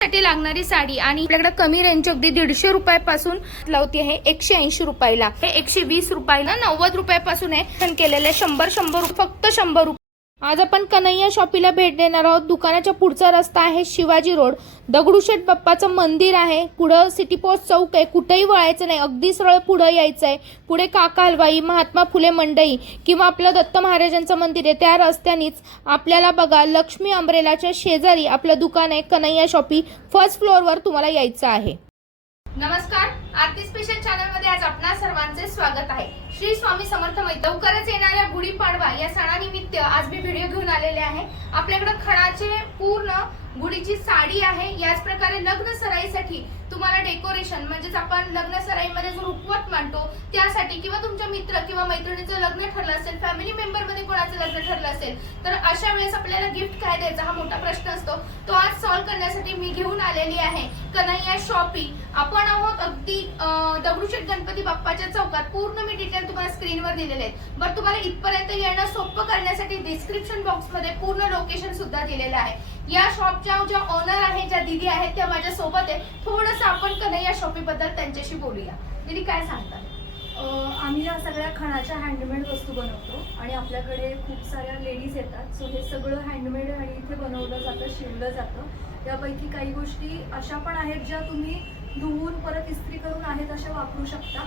साठी लागणारी साडी आणि आपल्याकडे कमी रेंज अगदी दीडशे रुपयापासून लावते आहे एकशे ऐंशी रुपयाला. हे एकशे वीस रुपयाला नव्वद रुपयापासून आहे. पण केलेलं आहे शंभर शंभर रुपये फक्त शंभर रुपये आज आपण कन्हैया शॉपीला भेट देणार आहोत. दुकानाच्या पुढचा रस्ता आहे शिवाजी रोड. दगडूशेठ बाप्पाचं मंदिर आहे. पुढं सिटी पोस्ट चौक आहे. कुठेही वळायचं नाही. अगदी सरळ पुढं यायचं आहे पुढे काका हलवाई महात्मा फुले मंडई किंवा आपलं दत्त महाराजांचं मंदिर आहे. त्या रस्त्यानीच आपल्याला बघा लक्ष्मी अंब्रेलाच्या शेजारी आपलं दुकान आहे. कन्हैया शॉपी फर्स्ट फ्लोअरवर तुम्हाला यायचं आहे. नमस्कार आरती स्पेशल चॅनलमध्ये आज आपणा सर्वांचे स्वागत आहे. श्री स्वामी समर्थ मै- लवकरच येणाऱ्या गुढीपाडवा या सणानिमित्त आज मी व्हिडिओ घेऊन आलेले आहे. आपल्याकडे खणाचे पूर्ण गुढीची साडी आहे. याच प्रकारे लग्न सराईसाठी तुम्हाला डेकोरेशन म्हणजेच आपण लग्न सराईमध्ये जो रुखवत मांडतो त्यासाठी किंवा तुमच्या मित्र किंवा मैत्रिणीचं लग्न ठरलं असेल फॅमिली मेंबरमध्ये कोणाचं लग्न ठरलं असेल तर अशा वेळेस आपल्याला गिफ्ट काय द्यायचा हा मोठा प्रश्न असतो. तो आज सॉल्व्ह करण्यासाठी मी घेऊन आलेली आहे कन्हैया शॉपिंग आपण आहोत अगदी दगडूशेठ गणपती बाप्पाच्या चौकात. पूर्ण मी डिटेल तुम्हाला स्क्रीनवर दिलेले आहेत. बट तुम्हाला इथपर्यंत येणं सोपं करण्यासाठी डिस्क्रिप्शन बॉक्समध्ये पूर्ण लोकेशन सुद्धा दिलेलं आहे. या शॉपच्या ज्या ओनर आहेत ज्या दिदी आहेत त्या माझ्या सोबत आहे. थोडस आपण कन्हैया शॉपी बद्दल त्यांच्याशी बोलूया? दिदी काय सांगतात आम्ही या सगळ्या खणाच्या हँडमेड वस्तू बनवतो आणि आपल्याकडे खूप साऱ्या लेडीज येतात. सो हे सगळं हँडमेड आणि इथे बनवलं जातं शिवलं जातं. त्यापैकी काही गोष्टी अशा पण आहेत ज्या तुम्ही धुवून परत इस्त्री करून आहेत अशा वापरू शकता.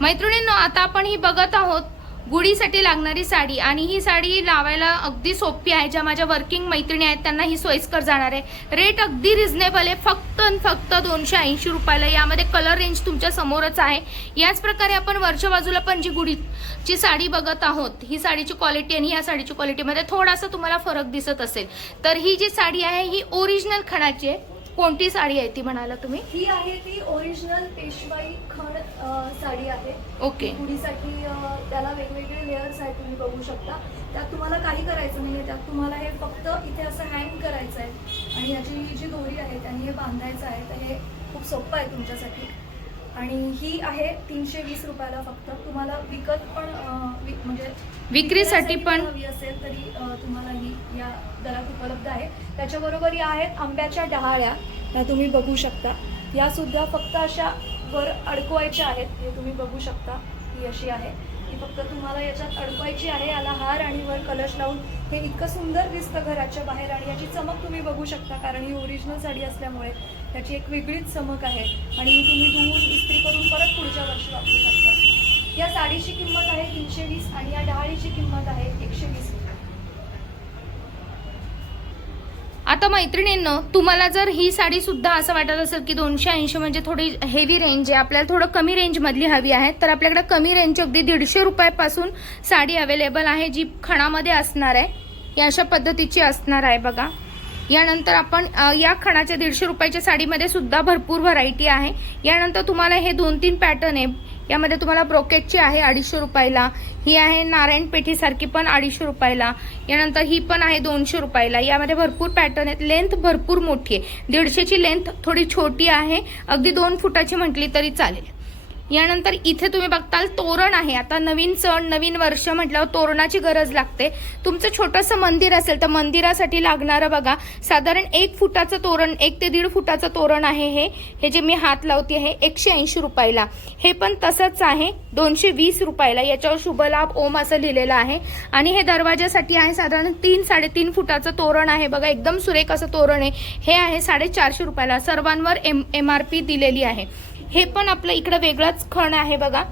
मैत्रिणींनो आता आपण ही बघत आहोत गुढीसाठी लागणारी साडी आणि ही साडी लावायला अगदी सोपी आहे. ज्या माझ्या वर्किंग मैत्रिणी आहेत त्यांना ही सोयीस्कर जाणार आहे. रेट अगदी रिझनेबल आहे. फक्त आणि फक्त दोनशे ऐंशी रुपयाला. यामध्ये कलर रेंज तुमच्या समोरच आहे. याच प्रकारे आपण वरच्या बाजूला पण जी गुढीची साडी बघत आहोत ही साडीची क्वालिटी आणि या साडीची क्वालिटीमध्ये थोडासा तुम्हाला फरक दिसत असेल. तर ही जी साडी आहे ही ओरिजिनल खणाची आहे. कोणती साडी आहे ती म्हणाला तुम्ही? ही आहे ती ओरिजिनल पेशवाई खण साडी आहे. ओके. गुढीसाठी अं, त्याला वेगवेगळे लेअर्स आहेत तुम्ही बघू शकता. त्यात तुम्हाला काही करायचं नाहीये. त्यात तुम्हाला हे फक्त इथे असं हँग करायचं आहे आणि याची ही जी दोरी आहे त्याने हे बांधायचं आहे. तर हे खूप सोपं आहे तुमच्यासाठी. आणि ही आहे तीनशे वीस रुपयाला फक्त. तुम्हाला विकत पण म्हणजे विक्रीसाठी पण हवी असेल तरी तुम्हाला ही या दरात उपलब्ध आहे. त्याच्याबरोबर या आहेत आंब्याच्या डहाळ्या. त्या तुम्ही बघू शकता. या सुद्धा फक्त अशा वर अडकवायच्या आहेत. हे तुम्ही बघू शकता. ही अशी आहे. ही फक्त तुम्हाला याच्यात अडकवायची आहे. याला हार आणि वर कलश लावून हे इतकं सुंदर दिसतं घराच्या बाहेर आणि याची चमक तुम्ही बघू शकता कारण ही ओरिजिनल साडी असल्यामुळे. त्याची एक वेगळीच चमक आहे. आणि ही तुम्ही धुवून इस्त्री करून परत पुढच्या वर्षी वापरू शकता. या साडीची किंमत आहे तीनशे वीस आणि या डाळीची किंमत आहे एकशे वीस. आता मैत्रिणींनो तुम्हाला जर ही साडी सुद्धा असं वाटत असेल की दोनशे ऐंशी म्हणजे थोडी हेवी रेंज आहे आपल्याला थोडं कमी रेंज मधली हवी आहे तर आपल्याकडे कमी रेंज अगदी दीडशे रुपयापासून साडी अवेलेबल आहे जी खणामध्ये असणार आहे. या अशा पद्धतीची असणार आहे बघा. यानंतर आपण या खणाच्या दीडशे रुपयाच्या साडीमध्ये सुद्धा भरपूर व्हरायटी आहे. यानंतर तुम्हाला हे दोन तीन पॅटर्न आहे. यामध्ये तुम्हाला ब्रोकेटची आहे अडीचशे रुपयाला. ही आहे नारायण पेठीसारखी पण अडीचशे रुपयाला. यानंतर ही पण आहे दोनशे रुपयाला. यामध्ये भरपूर पॅटर्न आहेत. लेंथ भरपूर मोठी आहे. दीडशेची लेंथ थोडी छोटी आहे. अगदी दोन फुटाची म्हटली तरी चालेल. यानंतर इथे तुम्ही बघताल तोरण आहे. आता नवीन सण नवीन वर्ष म्हटल्यावर तोरणाची गरज लागते. तुमचं छोटंसं मंदिर असेल तर मंदिरासाठी लागणारं बघा साधारण एक फुटाचं तोरण एक ते दीड फुटाचं तोरण आहे हे. हे जे मी हात लावते आहे एकशे ऐंशी रुपयाला. हे पण तसंच आहे दोनशे वीस रुपयाला. याच्यावर शुभलाभ ओम असं लिहिलेलं आहे. आणि हे दरवाजासाठी आहे साधारण तीन साडेतीन फुटाचं तोरण आहे. बघा एकदम सुरेख असं तोरण आहे. हे आहे साडेचारशे रुपयाला. सर्वांवर एम एम आर पी दिलेली आहे. हे पण आपलं इकडं वेगळंच खण आहे बघा.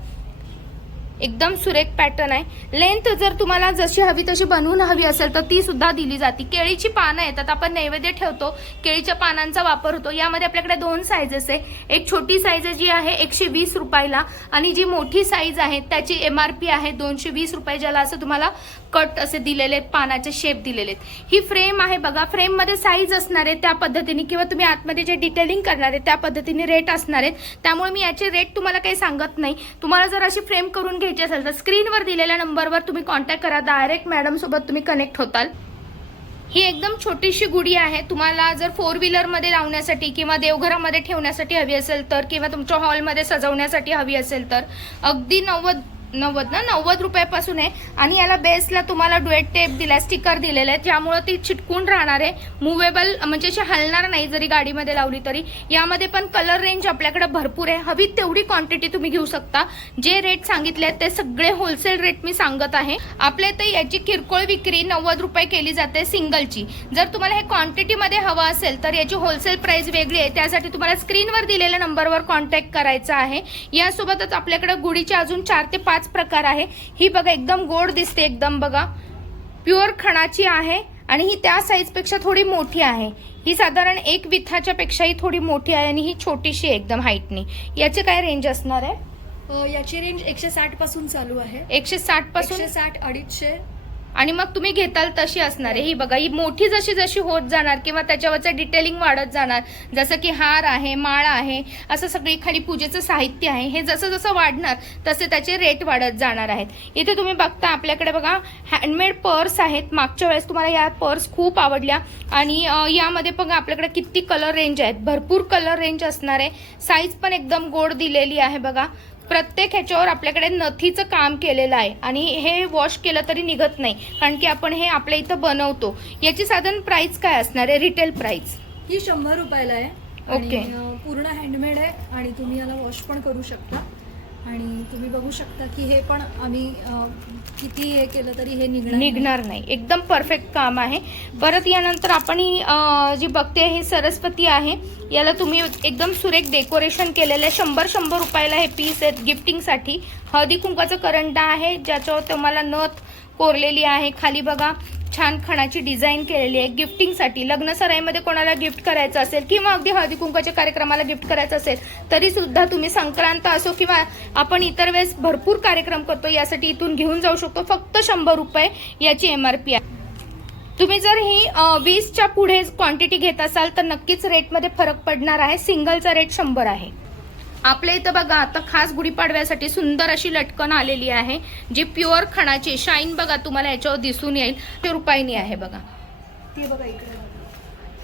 एकदम सुरेख पॅटर्न आहे. लेंथ जर तुम्हाला जशी हवी तशी बनवून हवी असेल तर ती सुद्धा दिली जाते. केळीची पानं येतात. आपण नैवेद्य ठेवतो. केळीच्या पानांचा वापर होतो. यामध्ये आपल्याकडे दोन साईजेस आहे. एक छोटी साईज जी आहे एकशे वीस रुपयाला. आणि जी मोठी साईज आहे त्याची एम आर पी आहे दोनशे वीस रुपये ज्याला असं तुम्हाला कट असे दिलेले आहेत पानाचे शेप दिलेले आहेत. ही फ्रेम आहे बघा फ्रेममध्ये साईज असणार आहे त्या पद्धतीने किंवा तुम्ही आतमध्ये जे डिटेलिंग करणार आहे त्या पद्धतीने रेट असणार आहेत. त्यामुळे मी याचे रेट तुम्हाला काही सांगत नाही. तुम्हाला जर अशी फ्रेम करून घ्यायची असेल तर स्क्रीनवर दिलेल्या नंबरवर तुम्ही कॉन्टॅक्ट करा. डायरेक्ट मॅडमसोबत तुम्ही कनेक्ट होताल. ही एकदम छोटीशी गुडी आहे. तुम्हाला जर फोर व्हीलरमध्ये लावण्यासाठी किंवा देवघरामध्ये ठेवण्यासाठी हवी असेल तर किंवा तुमच्या हॉलमध्ये सजवण्यासाठी हवी असेल तर अगदी नव्वद नव्वद ना? नव्वद रुपयापासून आहे. आणि याला बेसला तुम्हाला डुएट टेप दिला स्टिकर दिलेला आहे. ज्यामुळं ती चिटकून राहणार आहे. मुवेबल म्हणजे अशी हलणार नाही जरी गाडीमध्ये लावली तरी. यामध्ये पण कलर रेंज आपल्याकडे भरपूर आहे. हवी तेवढी क्वांटिटी तुम्ही घेऊ शकता. जे रेट सांगितले आहेत ते सगळे होलसेल रेट मी सांगत आहे. आपल्या इथे याची किरकोळ विक्री नव्वद रुपये केली जाते सिंगलची जर तुम्हाला हे क्वांटिटीमध्ये हवं असेल तर याची होलसेल प्राइस वेगळी आहे. त्यासाठी तुम्हाला स्क्रीनवर दिलेल्या नंबरवर कॉन्टॅक्ट करायचा आहे. यासोबतच आपल्याकडे गुढीचे अजून चार ते पाच प्रकार आहे. ही बघा एकदम गोड दिसते एकदम बघा. प्युअर खणाची आहे आणि ही त्या साईजपेक्षा थोडी मोठी आहे. ही साधारण एक विथाच्या पेक्षाही थोडी मोठी आहे आणि ही छोटीशी आहे एकदम हाईटनी याचे काय रेंज असणार आहे? याची रेंज एकशे साठपासून चालू आहे. एकशे साठपासून? साठ अडीचशे आणि मग तुम्ही घेताल तशी असणार आहे. ही बघा ही मोठी जशी जशी होत जाणार किंवा त्याच्यावरचं डिटेलिंग वाढत जाणार जसं की हार आहे माळ आहे असं सगळी खाली पूजेचं साहित्य आहे हे जसं जसं वाढणार तसे त्याचे रेट वाढत जाणार आहेत. इथे तुम्ही बघता आपल्याकडे बघा हँडमेड पर्स आहेत. मागच्या वेळेस तुम्हाला या पर्स खूप आवडल्या. आणि यामध्ये बघा आपल्याकडे किती कलर रेंज आहेत. भरपूर कलर रेंज असणार आहे. साईज पण एकदम गोड दिलेली आहे बघा. प्रत्येक ह्याच्यावर आपल्याकडे नथीचं काम केलेलं आहे आणि हे वॉश केलं तरी निघत नाही कारण की आपण हे आपल्या इथं बनवतो. याची साधारण प्राइस काय असणार आहे? रिटेल प्राइस ही शंभर रुपयाला आहे. ओके. पूर्ण हँडमेड आहे आणि तुम्ही याला वॉश पण करू शकता. आणि तुम्ही बघू शकता की हे पण आम्ही किती हे केलं तरी हे निघणार नाही. निघणार नाही. एकदम परफेक्ट काम आहे. परत यानंतर आपण ही जी बघते हे सरस्वती आहे याला तुम्ही एकदम सुरेख डेकोरेशन केलेलं आहे. शंभर शंभर रुपयाला हे पीस आहेत गिफ्टिंगसाठी हळदी कुंकाचं करंडा आहे ज्याच्यावर तुम्हाला नथ कोरलेली आहे. खाली बघा छान खणाची डिझाईन केलेली आहे. गिफ्टिंगसाठी लग्न सराईमध्ये कोणाला गिफ्ट करायचं असेल किंवा अगदी हळदी कुंकाच्या कार्यक्रमाला गिफ्ट करायचं असेल तरी सुद्धा तुम्ही संक्रांत असो किंवा आपण इतर वेळेस भरपूर कार्यक्रम करतो यासाठी इथून घेऊन जाऊ शकतो. फक्त शंभर रुपये याची एम आर पी आहे. तुम्ही जर ही वीसच्या पुढे क्वांटिटी घेत असाल तर नक्कीच रेटमध्ये फरक पडणार आहे. सिंगलचा रेट शंभर आहे. आपल्या इथं बघा आता खास गुढीपाडव्यासाठी सुंदर अशी लटकन आलेली आहे जी प्युअर खणाची शाईन बघा तुम्हाला याच्यावर दिसून येईल. ते रुपयानी आहे बघा. ती बघा इकडे.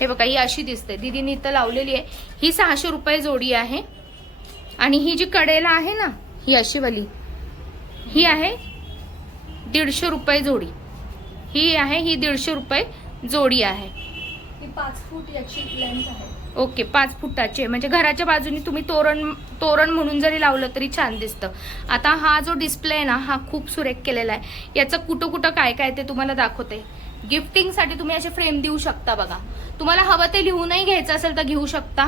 हे बघा ही अशी दिसते. दीदीने इथं लावलेली आहे. ही सहाशे रुपये जोडी आहे. आणि ही जी कडेला आहे ना ही अशी वाली ही आहे दीडशे रुपये जोडी. ही आहे ही दीडशे रुपये जोडी आहे. ही पाच फूट याची लेंथ आहे. ओके पाच फुटाचे. म्हणजे घराच्या बाजूनी तुम्ही तोरण तोरण म्हणून जरी लावलं तरी छान दिसतं. आता हा जो डिस्प्ले आहे ना हा खूप सुरेख केलेला आहे. याचं कुठं कुठं काय काय ते तुम्हाला दाखवते. गिफ्टिंगसाठी तुम्ही असे फ्रेम देऊ शकता बघा. तुम्हाला हवं ते लिहूनही घ्यायचं असेल तर घेऊ शकता.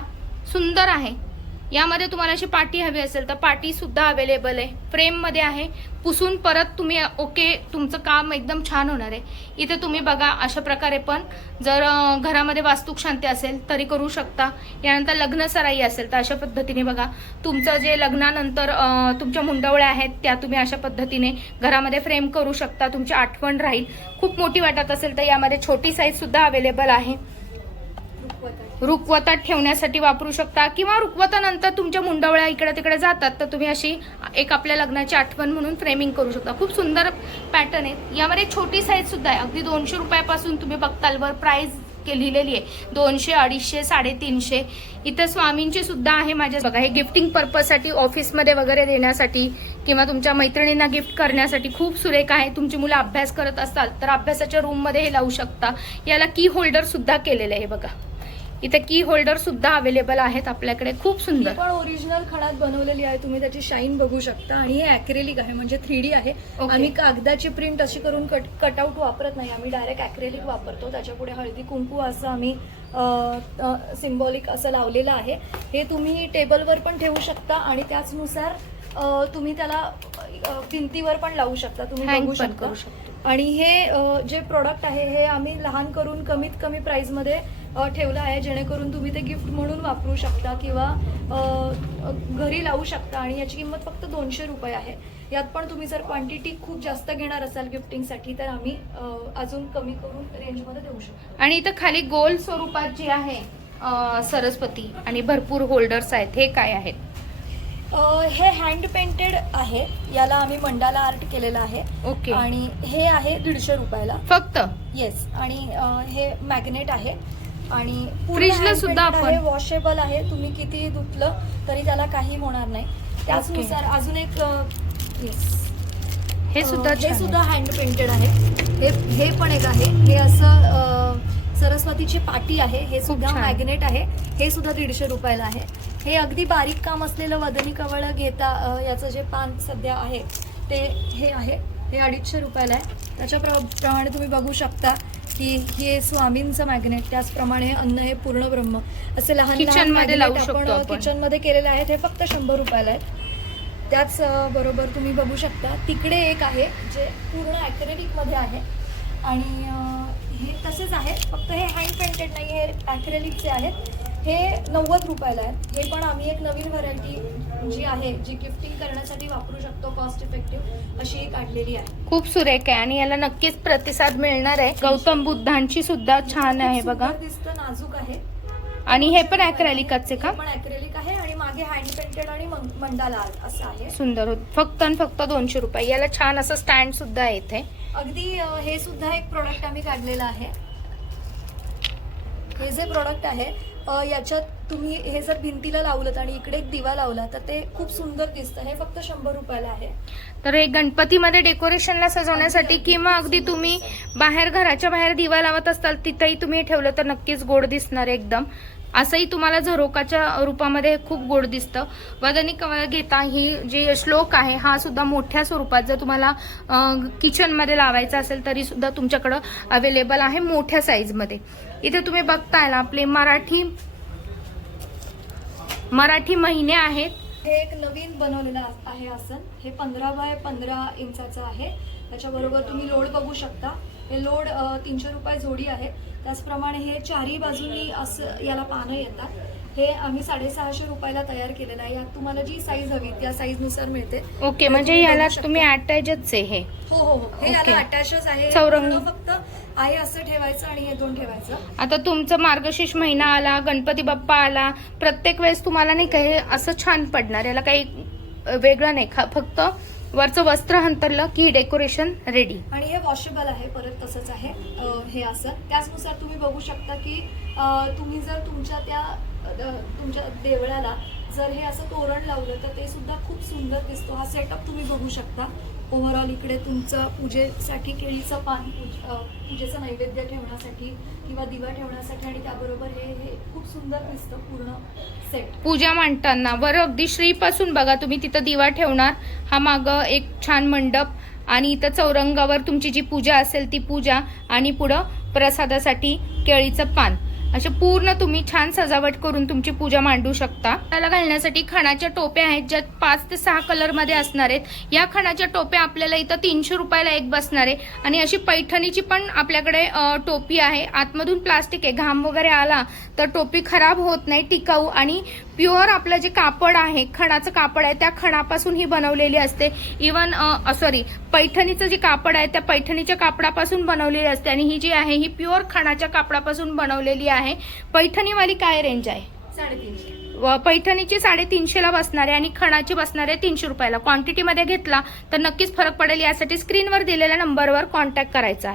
सुंदर आहे. यामध्ये तुम्हाला अशी पाटी हवी असेल तर पाटी सुद्धा अवेलेबल आहे. फ्रेममध्ये आहे. पुसून परत तुम्ही ओके तुमचं काम एकदम छान होणार आहे. इथे तुम्ही बघा अशा प्रकारे पण जर घरामध्ये वास्तुक शांती असेल तरी करू शकता. यानंतर लग्न सराई असेल तर अशा पद्धतीने बघा. तुमचं जे लग्नानंतर तुमच्या मुंडवळ्या आहेत त्या तुम्ही अशा पद्धतीने घरामध्ये फ्रेम करू शकता. तुमची आठवण राहील. खूप मोठी वाटत असेल तर यामध्ये छोटी साईज सुद्धा अवेलेबल आहे. रुखवत रुखवतात ठेवण्यासाठी वापरू शकता किंवा रुखवतानंतर तुमच्या मुंडवळ्या इकडे तिकडे जातात तर तुम्ही अशी एक आपल्या लग्नाची आठवण म्हणून फ्रेमिंग करू शकता. खूप सुंदर पॅटर्न आहे. यामध्ये छोटी साईजसुद्धा आहे. अगदी दोनशे रुपयापासून तुम्ही बघताल वर प्राईज लिहिलेली आहे. दोनशे अडीचशे साडेतीनशे. इथं स्वामींची सुद्धा आहे माझ्या बघा हे गिफ्टिंग पर्पजसाठी ऑफिसमध्ये वगैरे देण्यासाठी किंवा तुमच्या मैत्रिणींना गिफ्ट करण्यासाठी खूप सुरेख आहे. तुमची मुलं अभ्यास करत असाल तर अभ्यासाच्या रूममध्ये हे लावू शकता. याला की होल्डर सुद्धा केलेलं आहे बघा. इथे की होल्डर सुद्धा अवेलेबल आहेत आपल्याकडे. खूप सुंदर. पण ओरिजिनल खणात बनवलेली आहे. तुम्ही त्याची शाईन बघू शकता. आणि हे अॅक्रेलिक आहे म्हणजे थ्री डी आहे. आम्ही कागदाची प्रिंट अशी करून कट कटआउट वापरत नाही. आम्ही डायरेक्ट अॅक्रेलिक वापरतो. त्याच्या पुढे हळदी कुंकू असं आम्ही सिम्बॉलिक असं लावलेलं आहे. हे तुम्ही टेबलवर पण ठेवू शकता. आणि त्याचनुसार तुम्ही त्याला भिंतीवर पण लावू शकता. तुम्ही बघू शकता. आणि हे जे प्रोडक्ट आहे हे आम्ही लहान करून कमीत कमी प्राईसमध्ये अ, ठेवलं आहे जेणेकरून तुम्ही ते गिफ्ट म्हणून वापरू शकता किंवा घरी लावू शकता आणि याची किंमत फक्त दोनशे रुपये आहे. यात पण तुम्ही जर क्वांटिटी खूप जास्त घेणार असाल गिफ्टिंगसाठी तर आम्ही अजून कमी करून रेंजमध्ये देऊ शकतो. आणि इथं खाली गोल स्वरूपात जी आहे सरस्वती आणि भरपूर होल्डर्स आहेत हे काय आहेत? हे हँड पेंटेड आहे. याला आम्ही मंडाला आर्ट केलेलं आहे. ओके. आणि हे आहे दीडशे रुपयाला. फक्त? येस आणि हे मॅग्नेट आहे. आणि फ्रीजला सुद्धा आपण- वॉशेबल आहे तुम्ही किती धुतलं तरी त्याला काही होणार नाही. त्याचनुसार अजून एक येस हे सुद्धा हे. सुद्धा हँड पेंटेड आहे. हे हे पण एक आहे. हे असं सरस्वतीची पाटी आहे. हे सुद्धा. मॅग्नेट आहे. हे सुद्धा दीडशे रुपयाला आहे. हे अगदी बारीक काम असलेलं वदनी कवळ घेता याचं जे पान सध्या आहे ते हे आहे. हे अडीचशे रुपयाला आहे. त्याच्या प्र- प्रमाणे तुम्ही बघू शकता. की हे स्वामींचं मॅग्नेट त्याचप्रमाणे अन्न हे पूर्ण ब्रह्म. असे लहान लहान लावू आपण शकतो आपण. किचनमध्ये केलेले आहेत हे फक्त शंभर रुपयाला आहेत त्याच बरोबर तुम्ही बघू शकता तिकडे एक आहे जे पूर्ण acrylic मध्ये आहे. आणि हे तसेच आहे फक्त हे हँड पेंटेड नाही हे acrylic चे आहेत. हे नव्वद रुपयाला आहे हे पण आम्ही एक नवीन व्हरायटी जी आहे जी गिफ्टिंग करण्यासाठी वापरू शकतो कॉस्ट इफेक्टिव्ह अशी काढलेली आहे. खूप सुरेख आहे आणि याला नक्कीच प्रतिसाद मिळणार आहे. गौतम बुद्धांची सुद्धा छान आहे बघा. दिसतं नाजूक आहे. आणि हे पण अॅक्रेलिकचे का? हे पण अॅक्रेलिक आहे आणि मागे हँड पेंटेड आणि मं- मंडाला आर्ट असं आहे. सुंदर होत फक्त आणि फक्त दोनशे रुपये. याला छान असं स्टँड सुद्धा आहे इथे. अगदी अ, हे सुद्धा एक प्रोडक्ट आम्ही काढलेलं आहे. हे जे प्रोडक्ट आहे अ, याच्यात तुम्ही हे जर भिंतीला लावलं आणि इकडे एक दिवा लावला तर ते खूप सुंदर दिसतं. हे फक्त शंभर रुपयाला आहे. तर हे गणपतीमध्ये डेकोरेशनला सजवण्यासाठी किंवा अगदी तुम्ही बाहेर घराच्या बाहेर दिवा लावत असताल तिथेही तुम्ही ठेवलं तर नक्कीच गोड दिसणार एकदम. असंही तुम्हाला झरोकाच्या रूपामध्ये खूप गोड दिसतं वदनी कवळ घेता ही जी श्लोक आहे हा सुद्धा मोठ्या स्वरूपात जर तुम्हाला किचनमध्ये लावायचा असेल तरी सुद्धा तुमच्याकडं अवेलेबल आहे मोठ्या साईजमध्ये इथे तुम्ही बघताय आपले मराठी मराठी महिने आहेत. हे एक नवीन बनवलेलं आहे आसन. हे पंधरा बाय पंधरा इंचाचं आहे. त्याच्याबरोबर तुम्ही लोड बघू शकता. हे लोड तीनशे रुपये जोडी आहे. त्याचप्रमाणे हे चारही बाजूंनी असं याला पानं येतात. हे आम्ही साडेसहाशे रुपयाला तयार केलेलं आहे. यात तुम्हाला जी साईज हवी त्या साईजनुसार मिळते. ओके म्हणजे याला. तुम्ही अटॅचच आहे हे. हो हो हो. हे. याला अटॅचच आहे. फक्त आहे असं ठेवायचं आणि हे दोन ठेवायचं. आता तुमचं मार्गशीर्ष महिना आला गणपती बाप्पा आला प्रत्येक वेळेस तुम्हाला नाही का हे असं छान पडणार. याला काही वेगळं नाही. फक्त वरचं वस्त्र हंतरलं की डेकोरेशन रेडी आणि हे वॉशेबल आहे परत तसंच आहे. हे असं. त्याचनुसार तुम्ही बघू शकता की तुम्ही जर तुमच्या त्या तुमच्या देवळाला जर हे असं तोरण लावलं तर ते सुद्धा खूप सुंदर दिसतो. हा सेटअप तुम्ही बघू शकता. ओव्हरऑल इकडे तुमचं पूजेसाठी केळीचं पान पूज- पूजेचं नैवेद्य ठेवण्यासाठी किंवा दिवा ठेवण्यासाठी आणि त्याबरोबर हे हे खूप सुंदर दिसतं पूर्ण सेट पूजा मांडताना. बरं अगदी श्रीपासून बघा तुम्ही तिथं दिवा ठेवणार. हा माग एक छान मंडप आणि इथं चौरंगावर तुमची जी पूजा असेल ती पूजा आणि पुढं प्रसादासाठी केळीचं पान. असे पूर्ण तुम्ही छान सजावट करून तुमची पूजा मांडू शकता. त्याला घालण्यासाठी खणाच्या टोप्या आहेत ज्यात पाच ते सहा कलरमध्ये असणार आहेत. या खणाच्या टोप्या आपल्याला इथं तीनशे रुपयाला एक बसणार आहे. आणि अशी पैठणीची पण आपल्याकडे टोपी आहे. आतमधून प्लास्टिक आहे. घाम वगैरे आला तर टोपी खराब होत नाही टिकाऊ आणि प्युअर आपलं जे कापड आहे खणाचं कापड आहे त्या खणापासून ही बनवलेली असते. इवन सॉरी पैठणीचं जे कापड आहे त्या पैठणीच्या कापडापासून बनवलेली असते. आणि ही जी आहे ही प्युअर खणाच्या कापडापासून बनवलेली आहे. पैठणीवाली काय रेंज आहे? साडेतीनशे. व पैठणीची साडेतीनशेला बसणार आहे आणि खणाची बसणार आहे तीनशे रुपयाला. क्वांटिटीमध्ये घेतला तर नक्कीच फरक पडेल. यासाठी स्क्रीनवर दिलेल्या नंबरवर कॉन्टॅक्ट करायचा आहे.